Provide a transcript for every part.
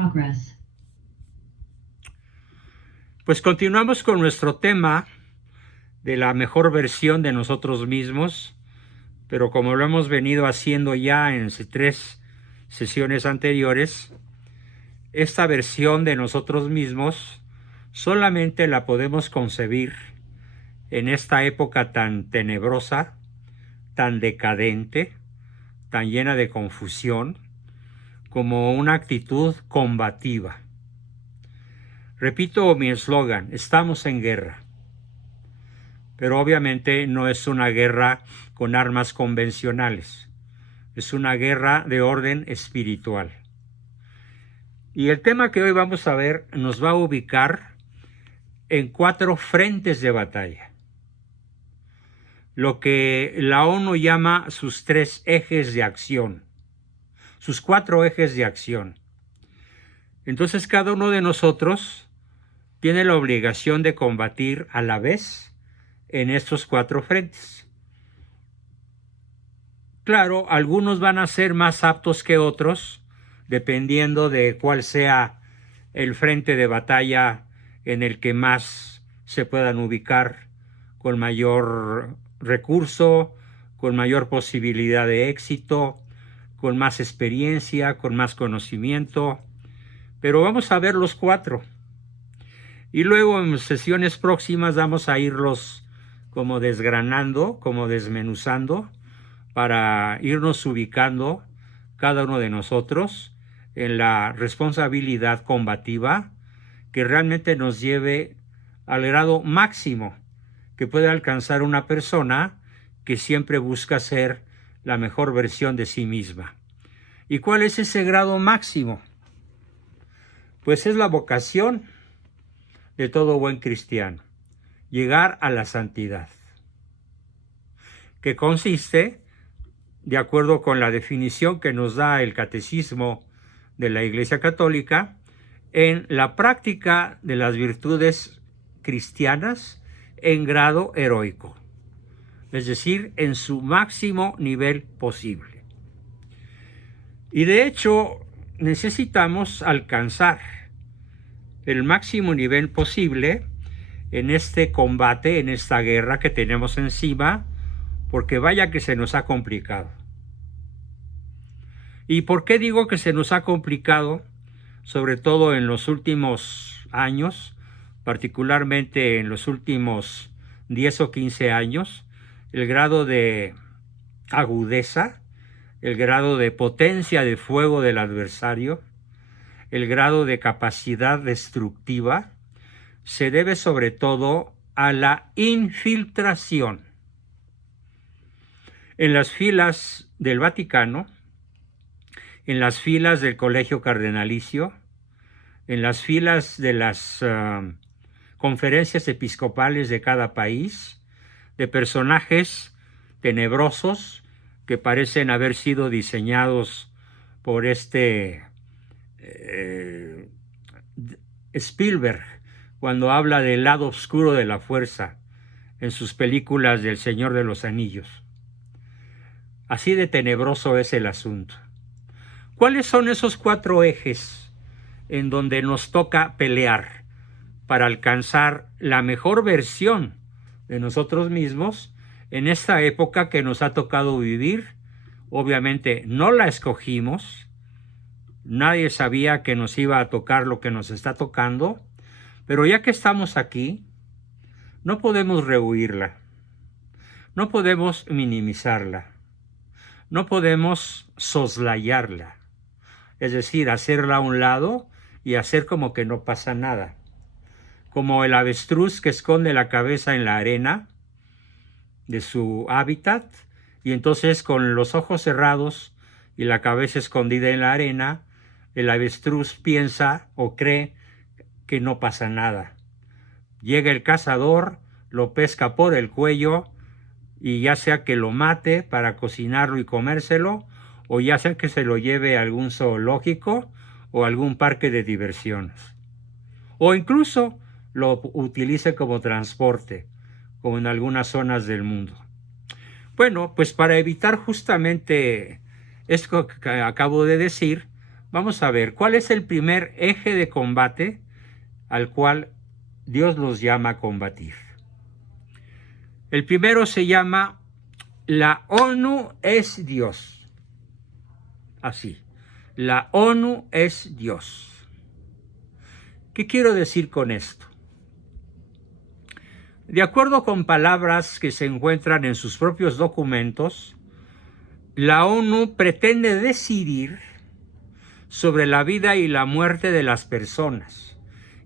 progress. Pues continuamos con nuestro tema de la mejor versión de nosotros mismos, pero como lo hemos venido haciendo ya en 3 sesiones anteriores, esta versión de nosotros mismos solamente la podemos concebir en esta época tan tenebrosa, tan decadente, tan llena de confusión, como una actitud combativa. Repito mi eslogan: estamos en guerra. Pero obviamente no es una guerra con armas convencionales, es una guerra de orden espiritual. Y el tema que hoy vamos a ver nos va a ubicar en 4 frentes de batalla, lo que la ONU llama sus 3 ejes de acción, sus 4 ejes de acción. Entonces cada uno de nosotros tiene la obligación de combatir a la vez en estos 4 frentes. Claro, algunos van a ser más aptos que otros, dependiendo de cuál sea el frente de batalla en el que más se puedan ubicar, con mayor recurso, con mayor posibilidad de éxito, con más experiencia, con más conocimiento. Pero vamos a ver los 4. Y luego en sesiones próximas vamos a irlos como desgranando, como desmenuzando, para irnos ubicando cada uno de nosotros en la responsabilidad combativa que realmente nos lleve al grado máximo que puede alcanzar una persona que siempre busca ser la mejor versión de sí misma. ¿Y cuál es ese grado máximo? Pues es la vocación de todo buen cristiano: llegar a la santidad, que consiste, de acuerdo con la definición que nos da el Catecismo de la Iglesia Católica, en la práctica de las virtudes cristianas en grado heroico, es decir, en su máximo nivel posible. Y de hecho, necesitamos alcanzar el máximo nivel posible en este combate, en esta guerra que tenemos encima, porque vaya que se nos ha complicado. ¿Y por qué digo que se nos ha complicado? Sobre todo en los últimos años, particularmente en los últimos 10 o 15 años, el grado de agudeza, el grado de potencia de fuego del adversario, el grado de capacidad destructiva, se debe sobre todo a la infiltración. En las filas del Vaticano, en las filas del Colegio Cardenalicio, en las filas de las conferencias episcopales de cada país, de personajes tenebrosos que parecen haber sido diseñados por Spielberg, cuando habla del lado oscuro de la fuerza en sus películas del Señor de los Anillos. Así de tenebroso es el asunto. ¿Cuáles son esos 4 ejes en donde nos toca pelear para alcanzar la mejor versión de nosotros mismos en esta época que nos ha tocado vivir? Obviamente no la escogimos, nadie sabía que nos iba a tocar lo que nos está tocando, pero ya que estamos aquí, no podemos rehuirla, no podemos minimizarla, no podemos soslayarla, es decir, hacerla a un lado y hacer como que no pasa nada, como el avestruz que esconde la cabeza en la arena de su hábitat, y entonces con los ojos cerrados y la cabeza escondida en la arena, el avestruz piensa o cree que no pasa nada. Llega el cazador, lo pesca por el cuello, y ya sea que lo mate para cocinarlo y comérselo, o ya sea que se lo lleve a algún zoológico o algún parque de diversiones, o incluso lo utilice como transporte, como en algunas zonas del mundo. Bueno, pues para evitar justamente esto que acabo de decir, Vamos a ver, ¿cuál es el primer eje de combate al cual Dios nos llama a combatir? El primero se llama la ONU es Dios. Así, la ONU es Dios. ¿Qué quiero decir con esto? De acuerdo con palabras que se encuentran en sus propios documentos, la ONU pretende decidir sobre la vida y la muerte de las personas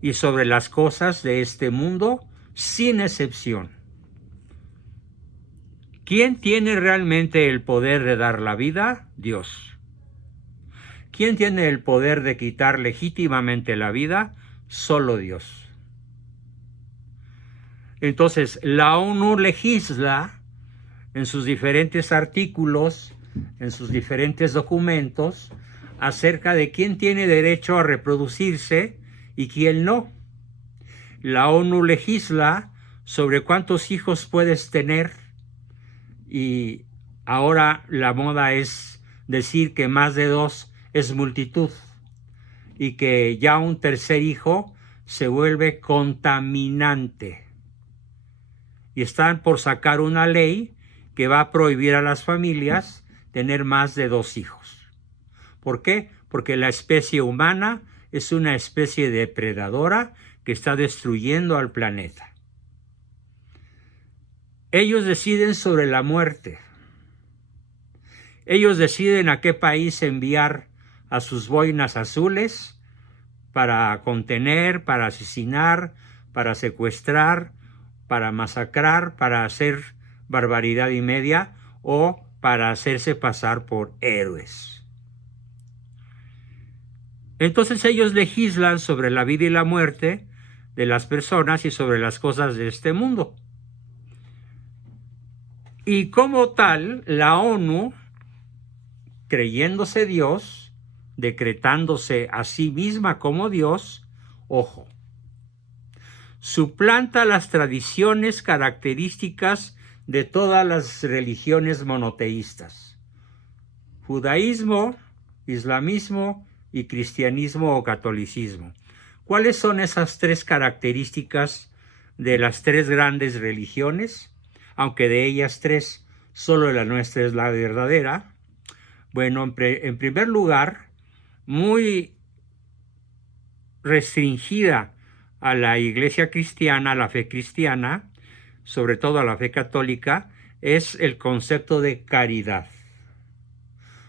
y sobre las cosas de este mundo sin excepción. ¿Quién tiene realmente el poder de dar la vida? Dios. ¿Quién tiene el poder de quitar legítimamente la vida? Solo Dios. Entonces, la ONU legisla en sus diferentes artículos, en sus diferentes documentos, acerca de quién tiene derecho a reproducirse y quién no. La ONU legisla sobre cuántos hijos puedes tener y ahora la moda es decir que más de 2 es multitud y que ya un tercer hijo se vuelve contaminante. Y están por sacar una ley que va a prohibir a las familias tener más de 2 hijos. ¿Por qué? Porque la especie humana es una especie depredadora que está destruyendo al planeta. Ellos deciden sobre la muerte. Ellos deciden a qué país enviar a sus boinas azules para contener, para asesinar, para secuestrar, para masacrar, para hacer barbaridad y media o para hacerse pasar por héroes. Entonces ellos legislan sobre la vida y la muerte de las personas y sobre las cosas de este mundo. Y como tal, la ONU, creyéndose Dios, decretándose a sí misma como Dios, ojo, suplanta las tradiciones características de todas las religiones monoteístas: judaísmo, islamismo y cristianismo o catolicismo. ¿Cuáles son esas 3 características de las 3 grandes religiones? Aunque de ellas 3, solo la nuestra es la verdadera. Bueno, en primer lugar, muy restringida a la iglesia cristiana, a la fe cristiana, sobre todo a la fe católica, es el concepto de caridad.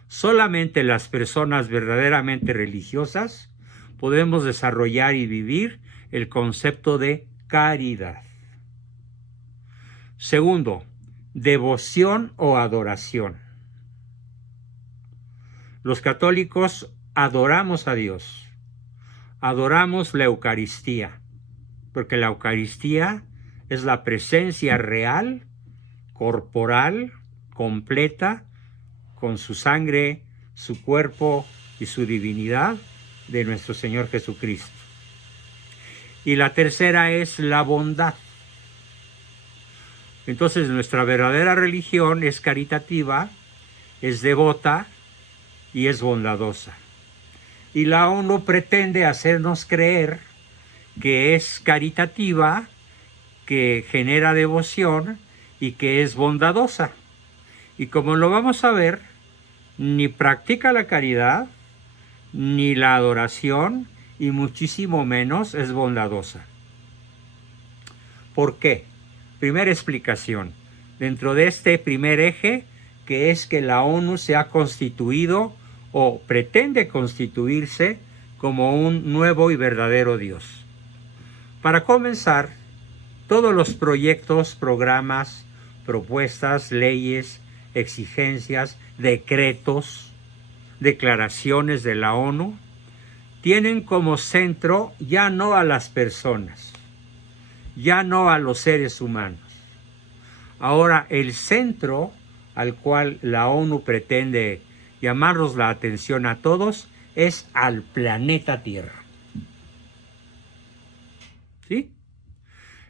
Solamente las personas verdaderamente religiosas podemos desarrollar y vivir el concepto de caridad. Segundo, devoción o adoración. Los católicos adoramos a Dios, adoramos la Eucaristía, porque la Eucaristía es la presencia real, corporal, completa, con su sangre, su cuerpo y su divinidad de nuestro Señor Jesucristo. Y la tercera es la bondad. Entonces nuestra verdadera religión es caritativa, es devota y es bondadosa. Y la ONU pretende hacernos creer que es caritativa, que genera devoción y que es bondadosa. Y como lo vamos a ver, ni practica la caridad, ni la adoración, y muchísimo menos es bondadosa. ¿Por qué? Primera explicación. Dentro de este primer eje, que es que la ONU se ha constituido o pretende constituirse como un nuevo y verdadero Dios. Para comenzar, todos los proyectos, programas, propuestas, leyes, exigencias, decretos, declaraciones de la ONU tienen como centro ya no a las personas, ya no a los seres humanos. Ahora el centro al cual la ONU pretende llamarnos la atención a todos es al planeta Tierra. ¿Sí?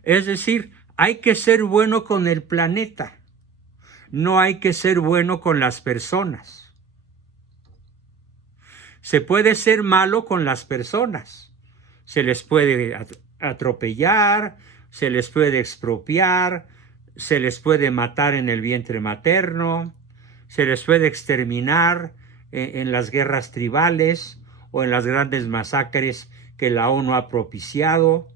Es decir, hay que ser bueno con el planeta, no hay que ser bueno con las personas. Se puede ser malo con las personas. Se les puede atropellar, se les puede expropiar, se les puede matar en el vientre materno, se les puede exterminar en las guerras tribales o en las grandes masacres que la ONU ha propiciado,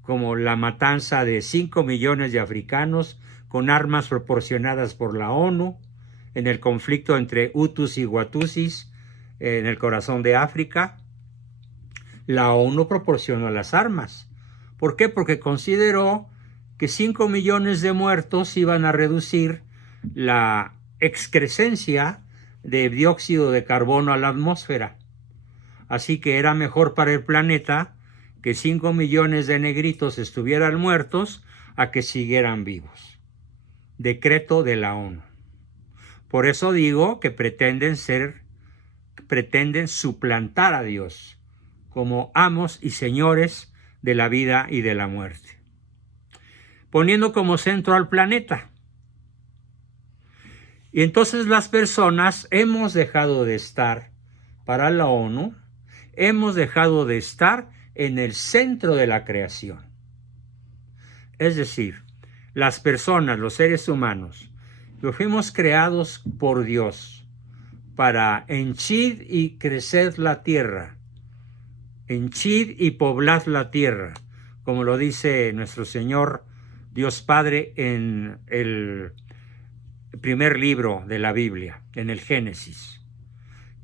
como la matanza de 5 millones de africanos con armas proporcionadas por la ONU en el conflicto entre Hutus y Watusis en el corazón de África. La ONU proporcionó las armas. ¿Por qué? Porque consideró que 5 millones de muertos iban a reducir la excrescencia de dióxido de carbono a la atmósfera. Así que era mejor para el planeta que 5 millones de negritos estuvieran muertos a que siguieran vivos. Decreto de la ONU. Por eso digo que pretenden suplantar a Dios como amos y señores de la vida y de la muerte, poniendo como centro al planeta. Y entonces las personas hemos dejado de estar para la ONU, hemos dejado de estar en el centro de la creación. Es decir, las personas, los seres humanos, que fuimos creados por Dios para henchir y crecer la tierra, henchid y poblad la tierra, como lo dice nuestro Señor Dios Padre en el primer libro de la Biblia, en el Génesis.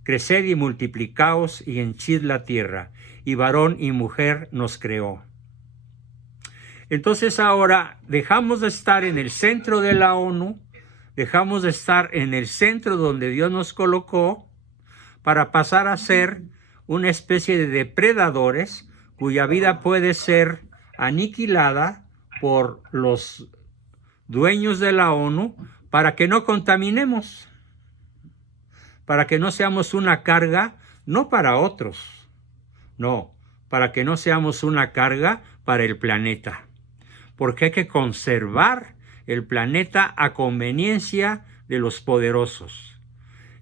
Creced y multiplicaos y henchid la tierra, y varón y mujer nos creó. Entonces ahora dejamos de estar en el centro de la ONU, dejamos de estar en el centro donde Dios nos colocó, para pasar a ser una especie de depredadores cuya vida puede ser aniquilada por los dueños de la ONU para que no contaminemos, para que no seamos una carga, no para otros, no, para que no seamos una carga para el planeta, porque hay que conservar el planeta a conveniencia de los poderosos.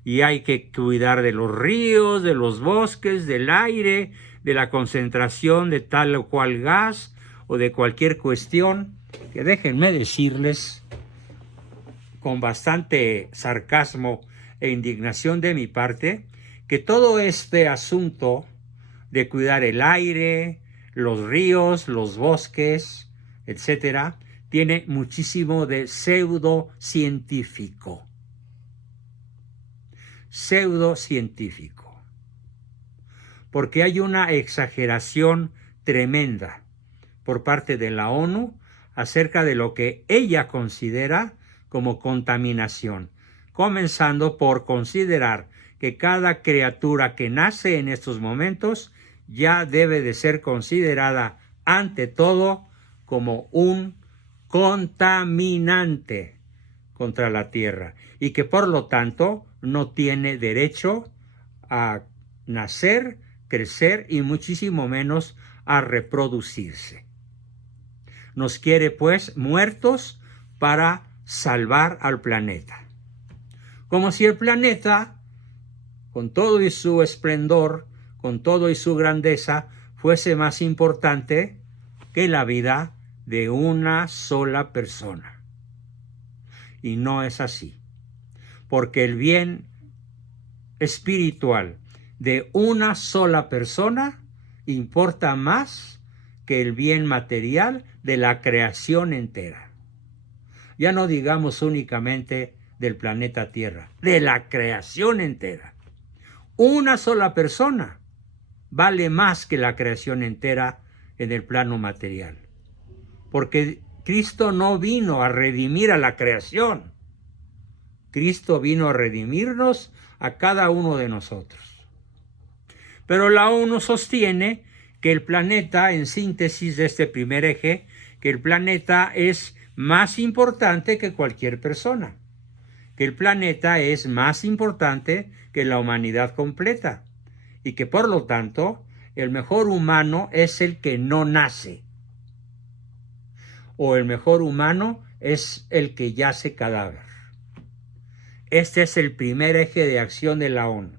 Y hay que cuidar de los ríos, de los bosques, del aire, de la concentración de tal o cual gas o de cualquier cuestión, que déjenme decirles con bastante sarcasmo e indignación de mi parte, que todo este asunto de cuidar el aire, los ríos, los bosques, etcétera, tiene muchísimo de pseudocientífico. Pseudocientífico, porque hay una exageración tremenda por parte de la ONU acerca de lo que ella considera como contaminación, comenzando por considerar que cada criatura que nace en estos momentos ya debe de ser considerada ante todo como un contaminante contra la tierra y que por lo tanto no tiene derecho a nacer, crecer y muchísimo menos a reproducirse. Nos quiere pues muertos para salvar al planeta. Como si el planeta, con todo y su esplendor, con todo y su grandeza, fuese más importante que la vida de una sola persona. Y no es así, porque el bien espiritual de una sola persona importa más que el bien material de la creación entera. Ya no digamos únicamente del planeta Tierra, de la creación entera. Una sola persona vale más que la creación entera en el plano material, porque Cristo no vino a redimir a la creación. Cristo vino a redimirnos a cada uno de nosotros. Pero la ONU sostiene que el planeta, en síntesis de este primer eje, que el planeta es más importante que cualquier persona, que el planeta es más importante que la humanidad completa y que por lo tanto el mejor humano es el que no nace, o el mejor humano es el que yace cadáver. Este es el primer eje de acción de la ONU.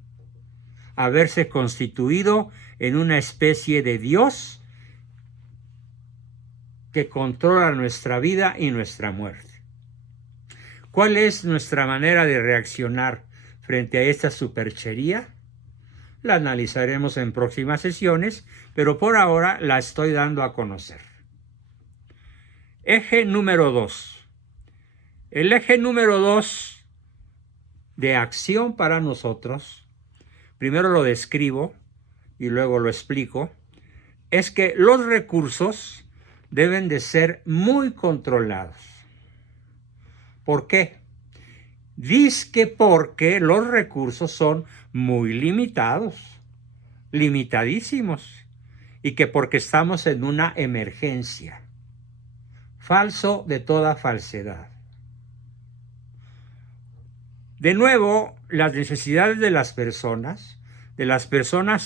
haberse constituido en una especie de Dios que controla nuestra vida y nuestra muerte. ¿Cuál es nuestra manera de reaccionar frente a esta superchería? La analizaremos en próximas sesiones, pero por ahora la estoy dando a conocer. Eje número 2. El eje número 2 de acción para nosotros, primero lo describo y luego lo explico, es que los recursos deben de ser muy controlados. ¿Por qué? Dizque porque los recursos son muy limitados, limitadísimos, y que porque estamos en una emergencia. Falso de toda falsedad. De nuevo, las necesidades de las personas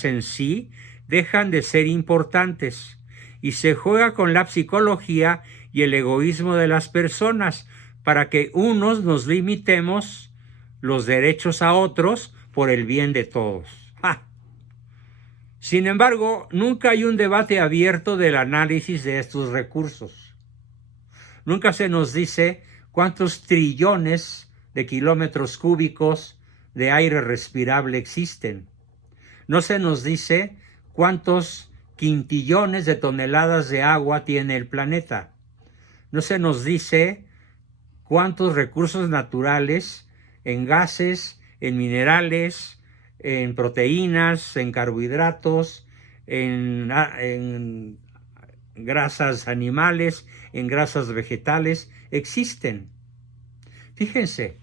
en sí, dejan de ser importantes y se juega con la psicología y el egoísmo de las personas para que unos nos limitemos los derechos a otros por el bien de todos. ¡Ja! Sin embargo, nunca hay un debate abierto del análisis de estos recursos. Nunca se nos dice cuántos trillones de kilómetros cúbicos de aire respirable existen. No se nos dice cuántos quintillones de toneladas de agua tiene el planeta. No se nos dice cuántos recursos naturales en gases, en minerales, en proteínas, en carbohidratos, en grasas animales, en grasas vegetales existen. Fíjense,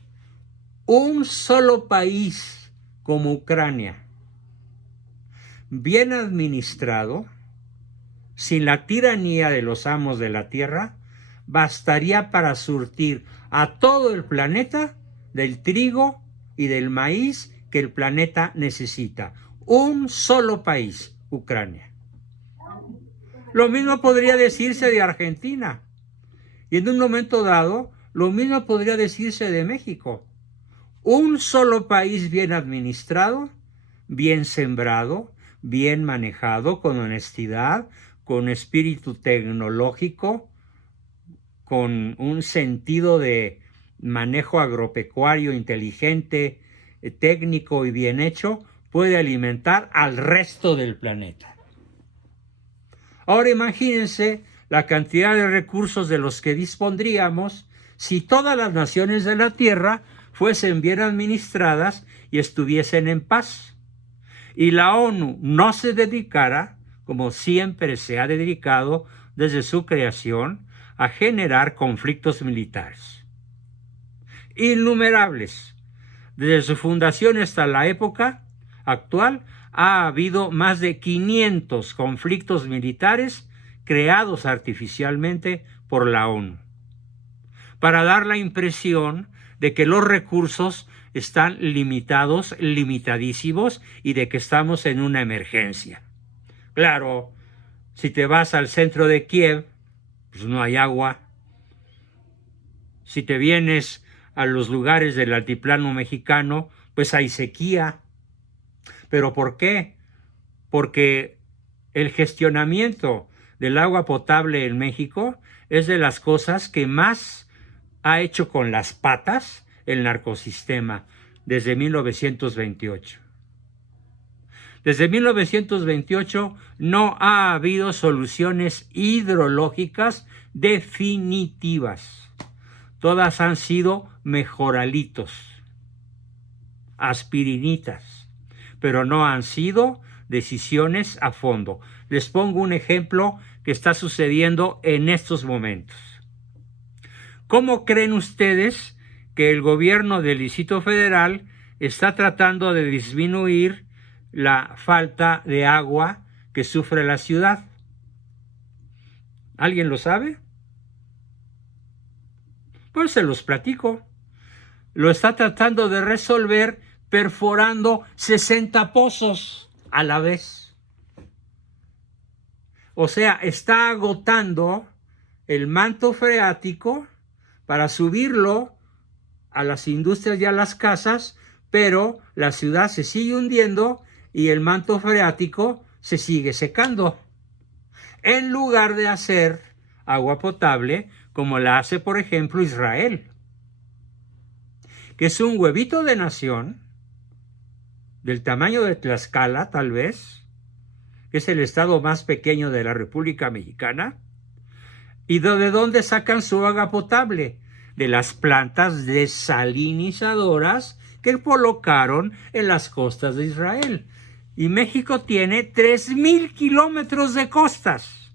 un solo país como Ucrania, bien administrado, sin la tiranía de los amos de la tierra, bastaría para surtir a todo el planeta del trigo y del maíz que el planeta necesita. Un solo país, Ucrania. Lo mismo podría decirse de Argentina. Y en un momento dado, lo mismo podría decirse de México. Un solo país bien administrado, bien sembrado, bien manejado, con honestidad, con espíritu tecnológico, con un sentido de manejo agropecuario inteligente, técnico y bien hecho, puede alimentar al resto del planeta. Ahora imagínense la cantidad de recursos de los que dispondríamos si todas las naciones de la Tierra fuesen bien administradas y estuviesen en paz. Y la ONU no se dedicara, como siempre se ha dedicado desde su creación, a generar conflictos militares. Innumerables. Desde su fundación hasta la época actual ha habido más de 500 conflictos militares creados artificialmente por la ONU, para dar la impresión de que los recursos están limitados, limitadísimos, y de que estamos en una emergencia. Claro, si te vas al centro de Kiev, pues no hay agua. Si te vienes a los lugares del altiplano mexicano, pues hay sequía. ¿Pero por qué? Porque el gestionamiento del agua potable en México es de las cosas que más ha hecho con las patas el narcosistema desde 1928. Desde 1928 no ha habido soluciones hidrológicas definitivas. Todas han sido mejoralitos, aspirinitas, pero no han sido decisiones a fondo. Les pongo un ejemplo que está sucediendo en estos momentos. ¿Cómo creen ustedes que el gobierno del Distrito Federal está tratando de disminuir la falta de agua que sufre la ciudad? ¿Alguien lo sabe? Pues se los platico. Lo está tratando de resolver perforando 60 pozos a la vez. O sea, está agotando el manto freático para subirlo a las industrias y a las casas, pero la ciudad se sigue hundiendo y el manto freático se sigue secando, en lugar de hacer agua potable como la hace, por ejemplo, Israel, que es un huevito de nación del tamaño de Tlaxcala, tal vez, que es el estado más pequeño de la República Mexicana. ¿Y de dónde sacan su agua potable? De las plantas desalinizadoras que colocaron en las costas de Israel. Y México tiene 3,000 kilómetros de costas.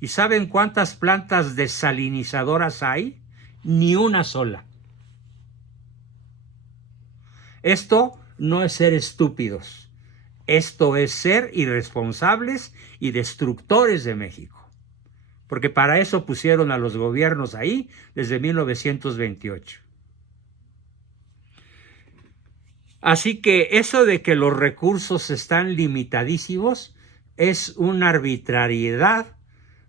¿Y saben cuántas plantas desalinizadoras hay? Ni una sola. Esto no es ser estúpidos. Esto es ser irresponsables y destructores de México. Porque para eso pusieron a los gobiernos ahí desde 1928. Así que eso de que los recursos están limitadísimos es una arbitrariedad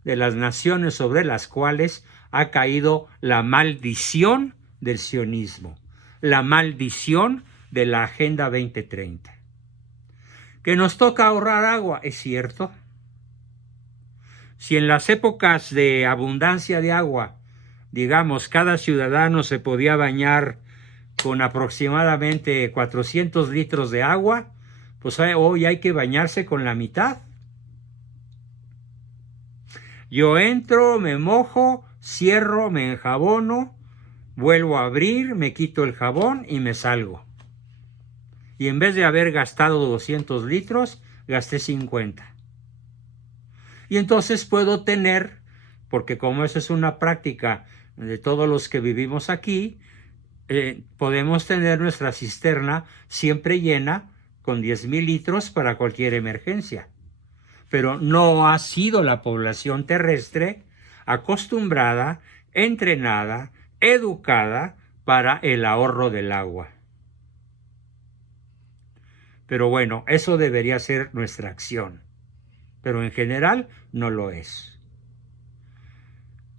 de las naciones sobre las cuales ha caído la maldición del sionismo, la maldición de la Agenda 2030. Que nos toca ahorrar agua, es cierto. Si en las épocas de abundancia de agua, digamos, cada ciudadano se podía bañar con aproximadamente 400 litros de agua, pues hoy hay que bañarse con la mitad. Yo entro, me mojo, cierro, me enjabono, vuelvo a abrir, me quito el jabón y me salgo. Y en vez de haber gastado 200 litros, gasté 50. Y entonces puedo tener, porque como eso es una práctica de todos los que vivimos aquí, podemos tener nuestra cisterna siempre llena con 10,000 litros para cualquier emergencia. Pero no ha sido la población terrestre acostumbrada, entrenada, educada para el ahorro del agua. Pero bueno, eso debería ser nuestra acción. Pero en general no lo es.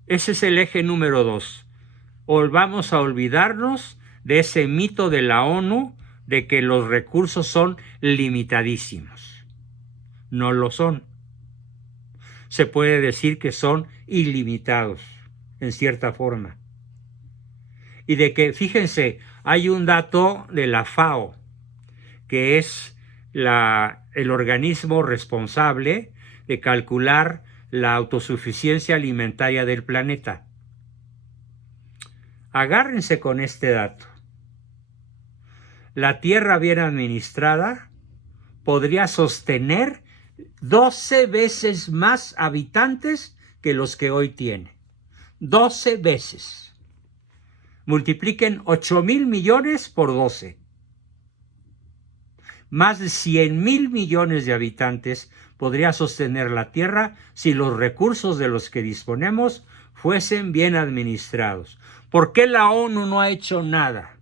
Ese es el eje número 2. Vamos a olvidarnos de ese mito de la ONU de que los recursos son limitadísimos. No lo son. Se puede decir que son ilimitados, en cierta forma. Y de que, fíjense, hay un dato de la FAO, que es el organismo responsable de calcular la autosuficiencia alimentaria del planeta. Agárrense con este dato. La tierra bien administrada podría sostener 12 veces más habitantes que los que hoy tiene. 12 veces. Multipliquen 8,000 millones por 12. Más de 100,000 millones de habitantes podría sostener la tierra si los recursos de los que disponemos fuesen bien administrados. ¿Por qué la ONU no ha hecho nada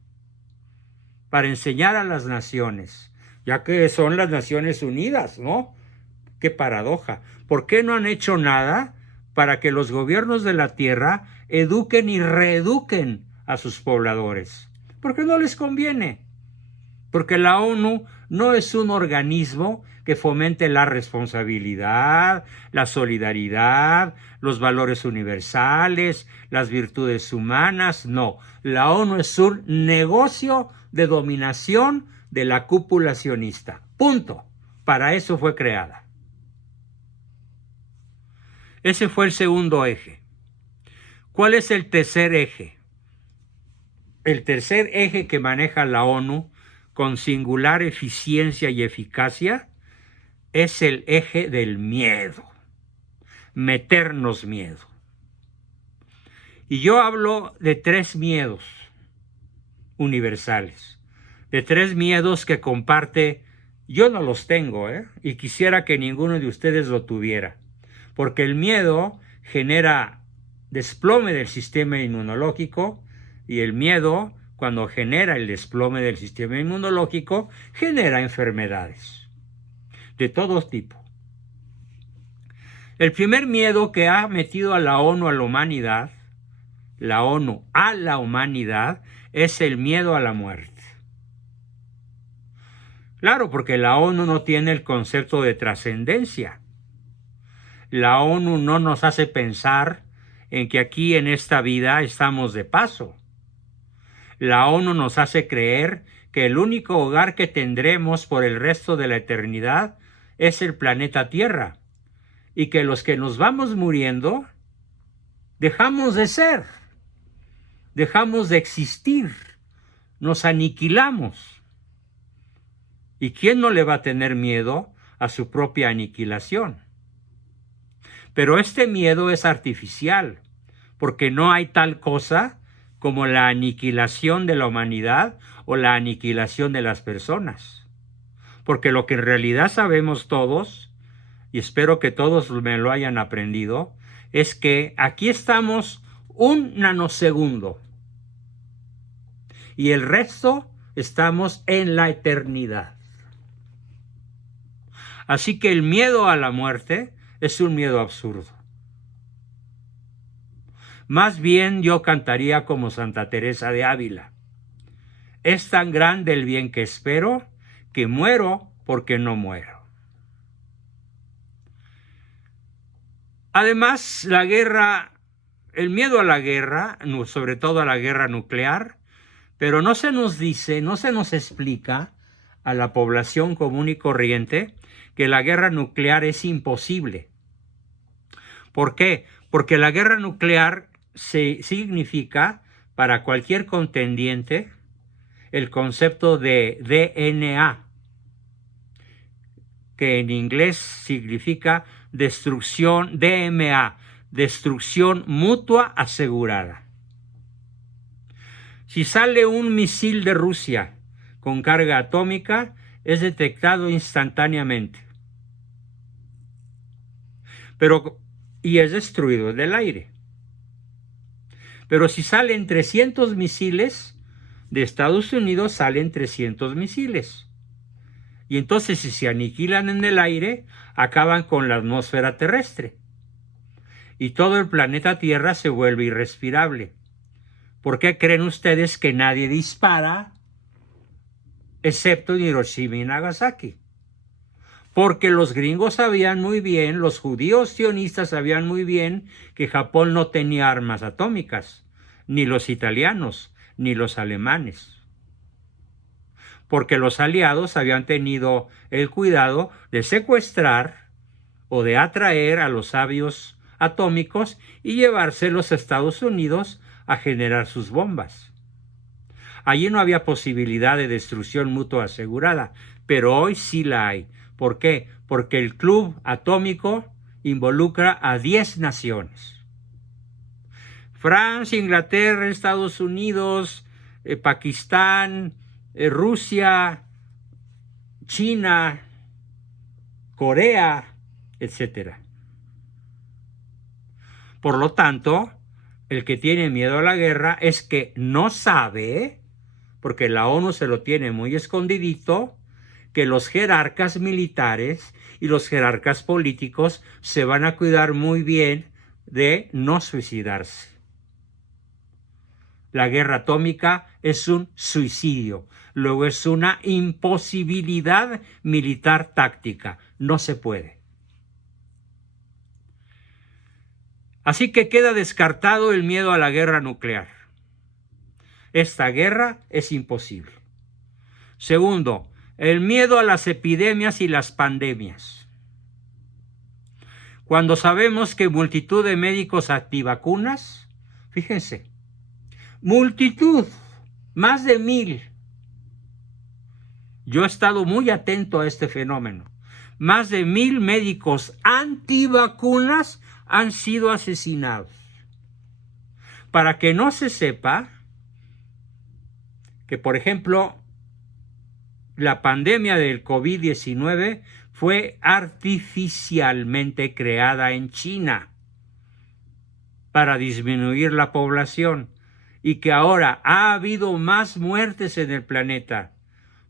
para enseñar a las naciones? Ya que son las Naciones Unidas, ¿no? Qué paradoja. ¿Por qué no han hecho nada para que los gobiernos de la tierra eduquen y reeduquen a sus pobladores? Porque no les conviene. Porque la ONU no es un organismo que fomente la responsabilidad, la solidaridad, los valores universales, las virtudes humanas. No, la ONU es un negocio de dominación de la cúpula sionista. Punto. Para eso fue creada. Ese fue el segundo eje. ¿Cuál es el tercer eje? El tercer eje que maneja la ONU con singular eficiencia y eficacia es el eje del miedo. Meternos miedo. Y yo hablo de 3 miedos universales. De 3 miedos que comparte. Yo no los tengo, y quisiera que ninguno de ustedes lo tuviera. Porque el miedo genera desplome del sistema inmunológico y el miedo, cuando genera el desplome del sistema inmunológico, genera enfermedades de todo tipo. El primer miedo que ha metido a la ONU a la humanidad, es el miedo a la muerte. Claro, porque la ONU no tiene el concepto de trascendencia. La ONU no nos hace pensar en que aquí en esta vida estamos de paso. La ONU nos hace creer que el único hogar que tendremos por el resto de la eternidad es el planeta Tierra, y que los que nos vamos muriendo dejamos de ser, dejamos de existir, nos aniquilamos. ¿Y quién no le va a tener miedo a su propia aniquilación? Pero este miedo es artificial, porque no hay tal cosa como la aniquilación de la humanidad o la aniquilación de las personas. Porque lo que en realidad sabemos todos, y espero que todos me lo hayan aprendido, es que aquí estamos un nanosegundo y el resto estamos en la eternidad. Así que el miedo a la muerte es un miedo absurdo. Más bien yo cantaría como Santa Teresa de Ávila: es tan grande el bien que espero, que muero porque no muero. Además, la guerra, el miedo a la guerra, sobre todo a la guerra nuclear, pero no se nos dice, no se nos explica a la población común y corriente que la guerra nuclear es imposible. ¿Por qué? Porque la guerra nuclear significa para cualquier contendiente el concepto de DNA, que en inglés significa destrucción, DMA, destrucción mutua asegurada. Si sale un misil de Rusia con carga atómica, es detectado instantáneamente, y es destruido en el aire. Pero si salen 300 misiles, de Estados Unidos salen 300 misiles. Y entonces, si se aniquilan en el aire, acaban con la atmósfera terrestre. Y todo el planeta Tierra se vuelve irrespirable. ¿Por qué creen ustedes que nadie dispara excepto en Hiroshima y Nagasaki? Porque los gringos sabían muy bien, los judíos sionistas sabían muy bien que Japón no tenía armas atómicas, ni los italianos, ni los alemanes. Porque los aliados habían tenido el cuidado de secuestrar o de atraer a los sabios atómicos y llevárselos a Estados Unidos a generar sus bombas. Allí no había posibilidad de destrucción mutua asegurada, pero hoy sí la hay. ¿Por qué? Porque el club atómico involucra a 10 naciones. Francia, Inglaterra, Estados Unidos, Pakistán, Rusia, China, Corea, etc. Por lo tanto, el que tiene miedo a la guerra es que no sabe, porque la ONU se lo tiene muy escondidito, que los jerarcas militares y los jerarcas políticos se van a cuidar muy bien de no suicidarse. La guerra atómica es un suicidio, luego es una imposibilidad militar táctica, no se puede. Así que queda descartado el miedo a la guerra nuclear. Esta guerra es imposible. Segundo, el miedo a las epidemias y las pandemias. Cuando sabemos que multitud de médicos antivacunas, fíjense, multitud, más de 1000. Yo he estado muy atento a este fenómeno. Más de 1000 médicos antivacunas han sido asesinados. Para que no se sepa que, por ejemplo, la pandemia del COVID-19 fue artificialmente creada en China para disminuir la población y que ahora ha habido más muertes en el planeta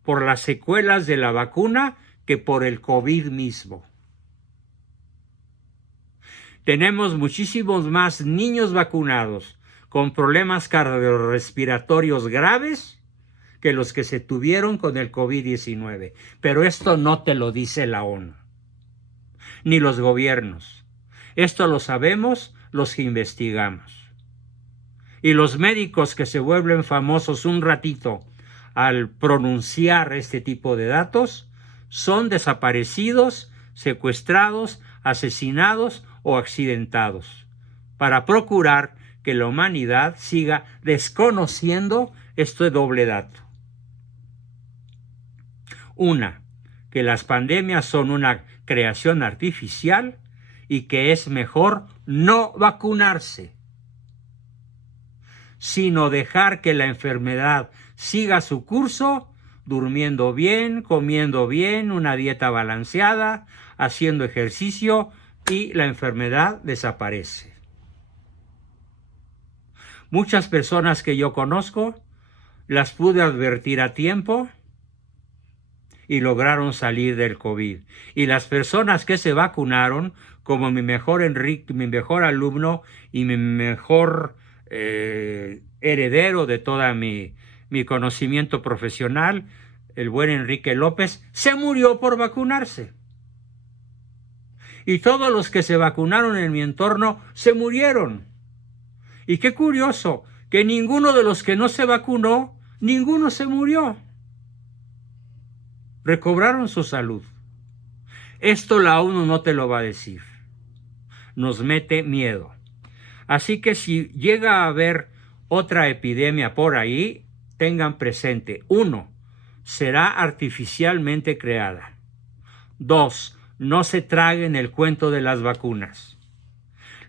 por las secuelas de la vacuna que por el COVID mismo. Tenemos muchísimos más niños vacunados con problemas cardiorrespiratorios graves que los que se tuvieron con el COVID-19. Pero esto no te lo dice la ONU, ni los gobiernos. Esto lo sabemos los que investigamos. Y los médicos que se vuelven famosos un ratito al pronunciar este tipo de datos son desaparecidos, secuestrados, asesinados o accidentados, para procurar que la humanidad siga desconociendo este doble dato. Una, que las pandemias son una creación artificial y que es mejor no vacunarse, sino dejar que la enfermedad siga su curso, durmiendo bien, comiendo bien, una dieta balanceada, haciendo ejercicio y la enfermedad desaparece. Muchas personas que yo conozco las pude advertir a tiempo y lograron salir del COVID. Y las personas que se vacunaron, como mi mejor alumno y mi mejor heredero de toda mi conocimiento profesional, el buen Enrique López, se murió por vacunarse. Y todos los que se vacunaron en mi entorno se murieron. Y qué curioso, que ninguno de los que no se vacunó, ninguno se murió. Recobraron su salud. Esto la ONU no te lo va a decir. Nos mete miedo. Así que si llega a haber otra epidemia por ahí, tengan presente: 1, será artificialmente creada. 2, no se traguen el cuento de las vacunas.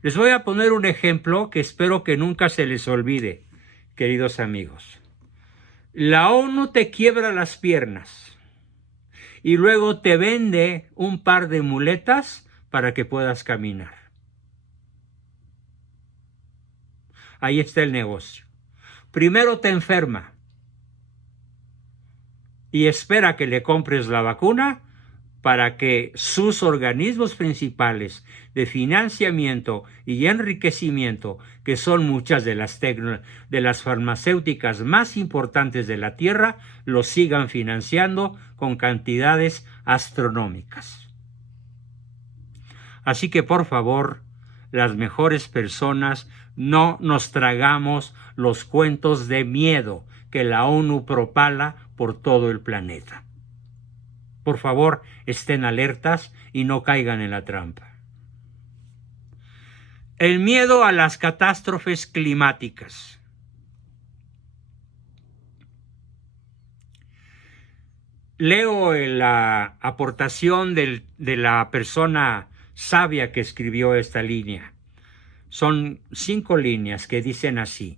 Les voy a poner un ejemplo que espero que nunca se les olvide, queridos amigos. La ONU te quiebra las piernas y luego te vende un par de muletas para que puedas caminar. Ahí está el negocio. Primero te enferma y espera que le compres la vacuna para que sus organismos principales de financiamiento y enriquecimiento, que son muchas de las farmacéuticas más importantes de la Tierra, lo sigan financiando con cantidades astronómicas. Así que, por favor, las mejores personas, no nos tragamos los cuentos de miedo que la ONU propala por todo el planeta. Por favor, estén alertas y no caigan en la trampa. El miedo a las catástrofes climáticas. Leo la aportación de la persona sabia que escribió esta línea. Son 5 líneas que dicen así: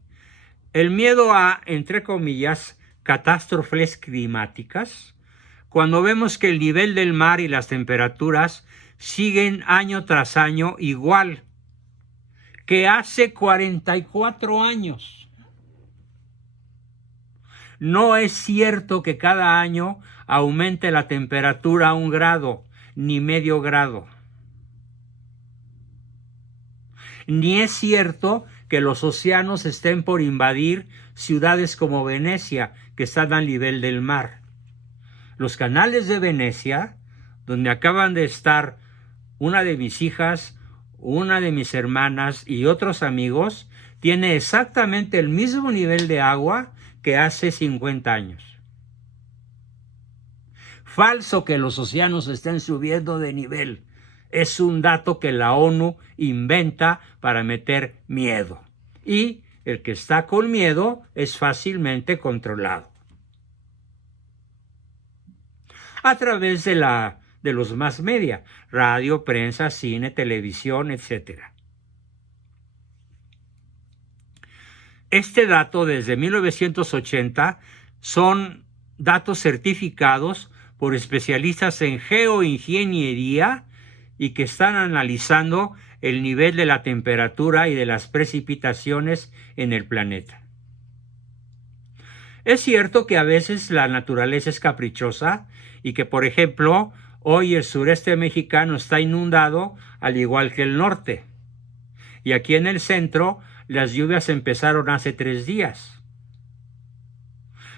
el miedo a, entre comillas, catástrofes climáticas, cuando vemos que el nivel del mar y las temperaturas siguen año tras año igual que hace 44 años. No es cierto que cada año aumente la temperatura 1 grado, ni medio grado. Ni es cierto que los océanos estén por invadir ciudades como Venecia, que están al nivel del mar. Los canales de Venecia, donde acaban de estar una de mis hijas, una de mis hermanas y otros amigos, tiene exactamente el mismo nivel de agua que hace 50 años. Falso que los océanos estén subiendo de nivel. Es un dato que la ONU inventa para meter miedo. Y el que está con miedo es fácilmente controlado a través de los mass media, radio, prensa, cine, televisión, etc. Este dato desde 1980 son datos certificados por especialistas en geoingeniería y que están analizando el nivel de la temperatura y de las precipitaciones en el planeta. Es cierto que a veces la naturaleza es caprichosa y que, por ejemplo, hoy el sureste mexicano está inundado al igual que el norte. Y aquí en el centro las lluvias empezaron hace 3 días.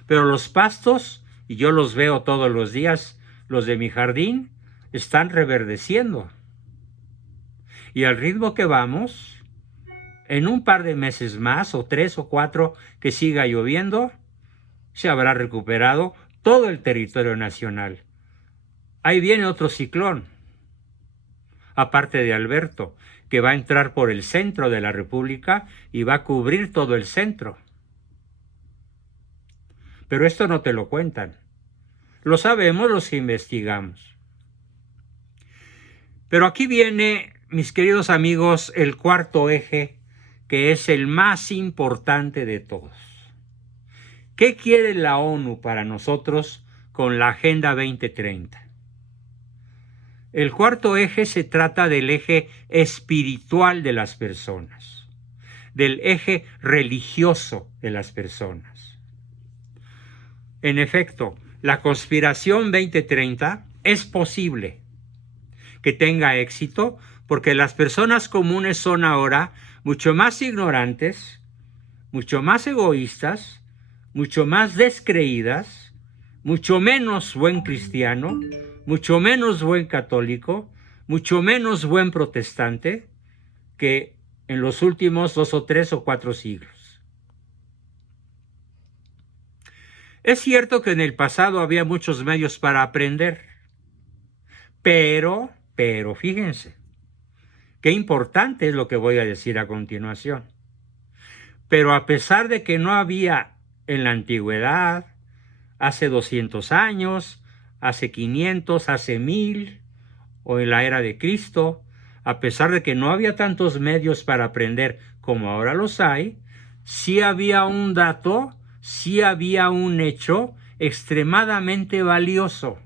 Pero los pastos, y yo los veo todos los días, los de mi jardín, están reverdeciendo. Y al ritmo que vamos, en un par de meses más, o 3 o 4, que siga lloviendo, se habrá recuperado todo el territorio nacional. Ahí viene otro ciclón, aparte de Alberto, que va a entrar por el centro de la República y va a cubrir todo el centro. Pero esto no te lo cuentan. Lo sabemos los que investigamos. Pero aquí viene, mis queridos amigos, el cuarto eje, que es el más importante de todos. ¿Qué quiere la ONU para nosotros con la Agenda 2030? El cuarto eje se trata del eje espiritual de las personas, del eje religioso de las personas. En efecto, la conspiración 2030 es posible que tenga éxito porque las personas comunes son ahora mucho más ignorantes, mucho más egoístas, mucho más descreídas, mucho menos buen cristiano, mucho menos buen católico, mucho menos buen protestante que en los últimos 2 o 3 o 4 siglos. Es cierto que en el pasado había muchos medios para aprender, pero fíjense, qué importante es lo que voy a decir a continuación. Pero a pesar de que no había en la antigüedad, hace 200 años, hace 500, hace 1000, o en la era de Cristo, a pesar de que no había tantos medios para aprender como ahora los hay, sí había un dato, sí había un hecho extremadamente valioso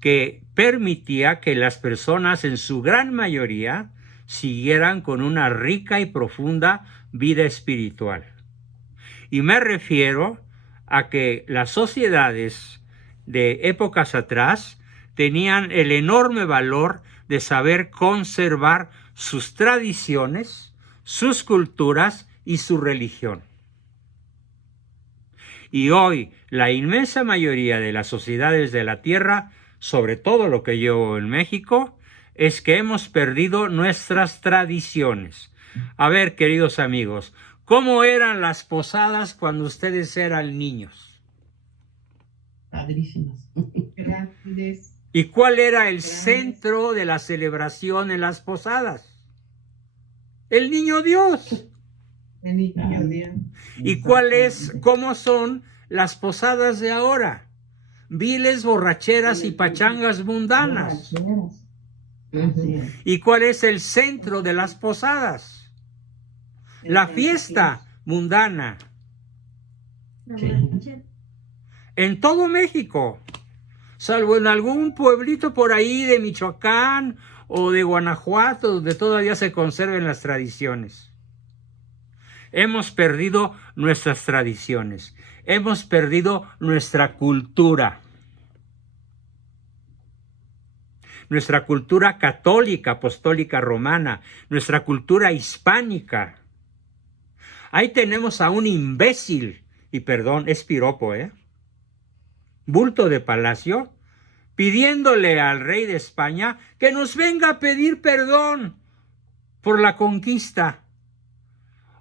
que permitía que las personas en su gran mayoría siguieran con una rica y profunda vida espiritual. Y me refiero a que las sociedades de épocas atrás tenían el enorme valor de saber conservar sus tradiciones, sus culturas y su religión. Y hoy la inmensa mayoría de las sociedades de la Tierra, sobre todo lo que yo veo en México, es que hemos perdido nuestras tradiciones. A ver, queridos amigos, ¿cómo eran las posadas cuando ustedes eran niños? Padrísimas. Grandes. ¿Y cuál era el centro de la celebración en las posadas? El niño Dios. El niño Dios. ¿Y cómo son las posadas de ahora? Viles borracheras y pachangas mundanas. ¿Y cuál es el centro de las posadas? La fiesta mundana. En todo México, salvo en algún pueblito por ahí de Michoacán o de Guanajuato, donde todavía se conserven las tradiciones. Hemos perdido nuestras tradiciones, hemos perdido nuestra cultura católica, apostólica, romana, nuestra cultura hispánica. Ahí tenemos a un imbécil, y perdón, es piropo, bulto de palacio, pidiéndole al rey de España que nos venga a pedir perdón por la conquista.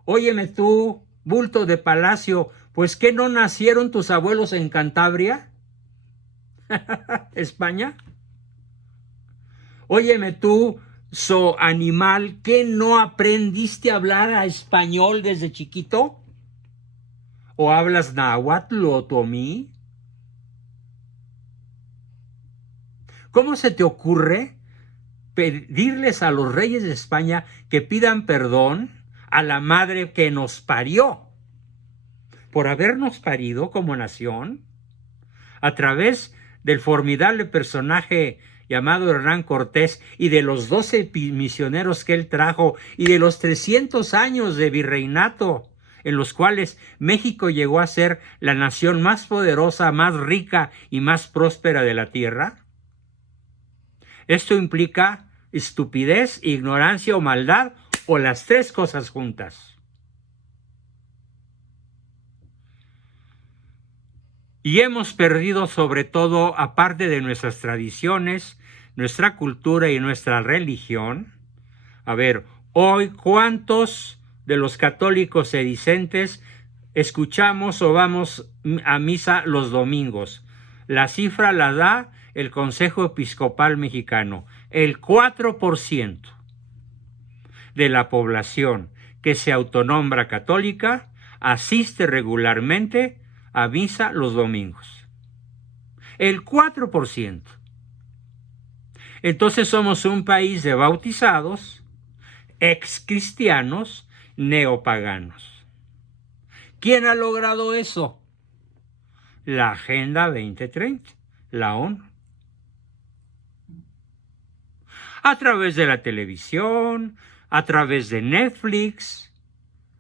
Óyeme tú, bulto de palacio, pues ¿qué no nacieron tus abuelos en Cantabria? ¿España? Óyeme tú, animal, ¿qué no aprendiste a hablar a español desde chiquito? ¿O hablas náhuatl o otomí? ¿Cómo se te ocurre pedirles a los reyes de España que pidan perdón a la madre que nos parió por habernos parido como nación a través del formidable personaje llamado Hernán Cortés y de los 12 misioneros que él trajo y de los 300 años de virreinato en los cuales México llegó a ser la nación más poderosa, más rica y más próspera de la tierra? Esto implica estupidez, ignorancia o maldad, o las tres cosas juntas. Y hemos perdido sobre todo, aparte de nuestras tradiciones, nuestra cultura y nuestra religión. A ver, hoy, ¿cuántos de los católicos sedicentes escuchamos o vamos a misa los domingos? La cifra la da el Consejo Episcopal Mexicano. El 4% de la población que se autonombra católica asiste regularmente a misa los domingos. El 4%. Entonces somos un país de bautizados, excristianos, neopaganos. ¿Quién ha logrado eso? La Agenda 2030, la ONU. A través de la televisión, a través de Netflix,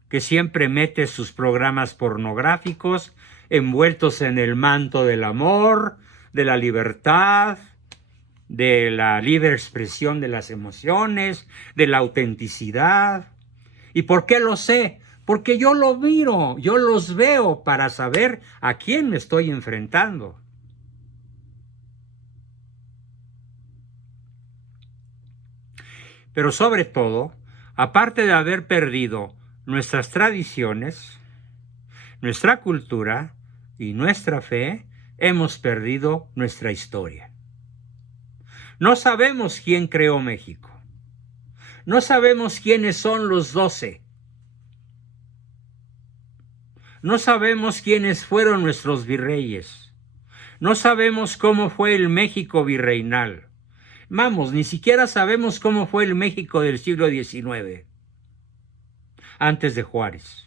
que siempre mete sus programas pornográficos envueltos en el manto del amor, de la libertad, de la libre expresión de las emociones, de la autenticidad. ¿Y por qué lo sé? Porque yo lo miro, yo los veo para saber a quién me estoy enfrentando. Pero sobre todo, aparte de haber perdido nuestras tradiciones, nuestra cultura y nuestra fe, hemos perdido nuestra historia. No sabemos quién creó México. No sabemos quiénes son los 12. No sabemos quiénes fueron nuestros virreyes. No sabemos cómo fue el México virreinal. Vamos, ni siquiera sabemos cómo fue el México del siglo XIX, antes de Juárez.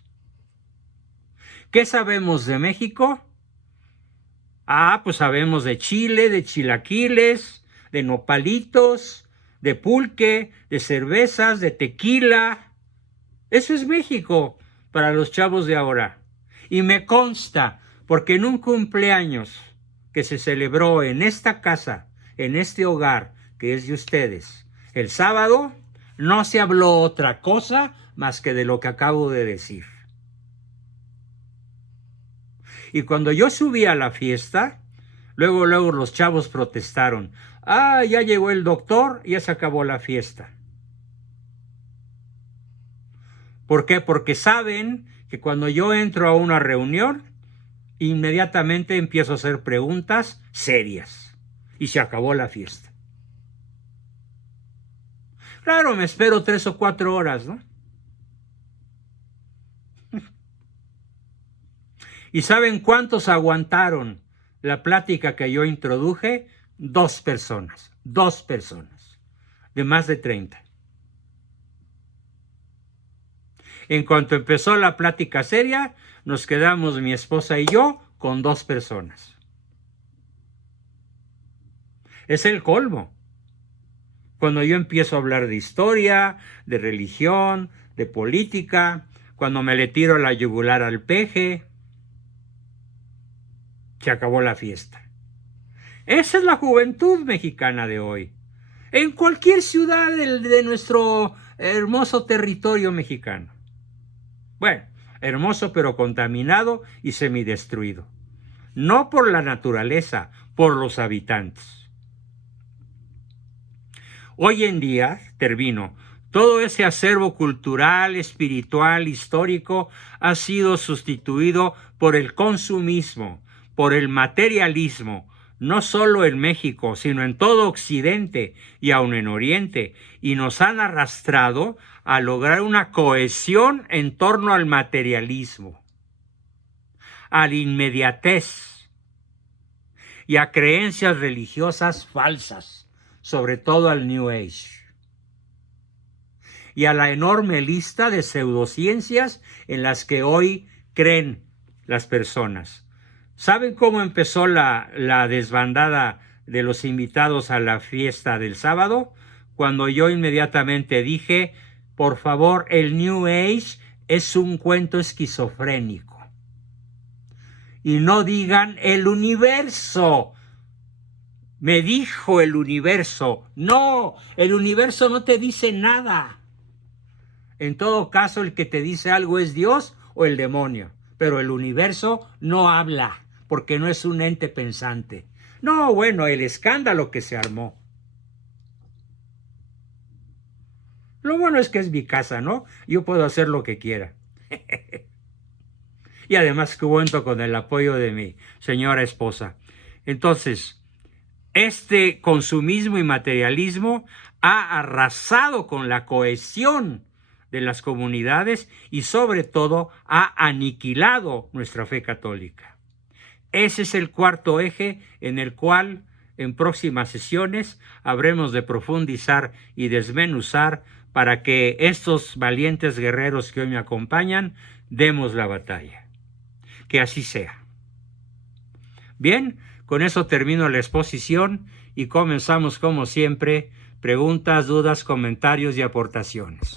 ¿Qué sabemos de México? Pues sabemos de chile, de chilaquiles, de nopalitos, de pulque, de cervezas, de tequila. Eso es México para los chavos de ahora. Y me consta, porque en un cumpleaños que se celebró en esta casa, en este hogar que es de ustedes, el sábado, no se habló otra cosa más que de lo que acabo de decir. Y cuando yo subí a la fiesta, luego los chavos protestaron. Ya llegó el doctor, ya se acabó la fiesta. ¿Por qué? Porque saben que cuando yo entro a una reunión, inmediatamente empiezo a hacer preguntas serias. Y se acabó la fiesta. Claro, me espero 3 o 4 horas, ¿no? ¿Y saben cuántos aguantaron la plática que yo introduje? 2 personas, de más de 30. En cuanto empezó la plática seria, nos quedamos mi esposa y yo con 2 personas. Es el colmo. Cuando yo empiezo a hablar de historia, de religión, de política, cuando me le tiro la yugular al peje, se acabó la fiesta. Esa es la juventud mexicana de hoy. En cualquier ciudad de nuestro hermoso territorio mexicano. Bueno, hermoso pero contaminado y semidestruido. No por la naturaleza, por los habitantes. Hoy en día, termino, todo ese acervo cultural, espiritual, histórico ha sido sustituido por el consumismo, por el materialismo, no solo en México, sino en todo Occidente y aun en Oriente, y nos han arrastrado a lograr una cohesión en torno al materialismo, a la inmediatez y a creencias religiosas falsas, sobre todo al New Age, y a la enorme lista de pseudociencias en las que hoy creen las personas. ¿Saben cómo empezó la desbandada de los invitados a la fiesta del sábado? Cuando yo inmediatamente dije, por favor, el New Age es un cuento esquizofrénico. Y no digan el universo. Me dijo el universo. No, el universo no te dice nada. En todo caso, el que te dice algo es Dios o el demonio. Pero el universo no habla, porque no es un ente pensante. No, bueno, el escándalo que se armó. Lo bueno es que es mi casa, ¿no? Yo puedo hacer lo que quiera. Y además cuento con el apoyo de mi señora esposa. Entonces, este consumismo y materialismo ha arrasado con la cohesión de las comunidades y sobre todo ha aniquilado nuestra fe católica. Ese es el cuarto eje en el cual en próximas sesiones habremos de profundizar y desmenuzar para que estos valientes guerreros que hoy me acompañan demos la batalla. Que así sea. Bien, con eso termino la exposición y comenzamos como siempre, preguntas, dudas, comentarios y aportaciones.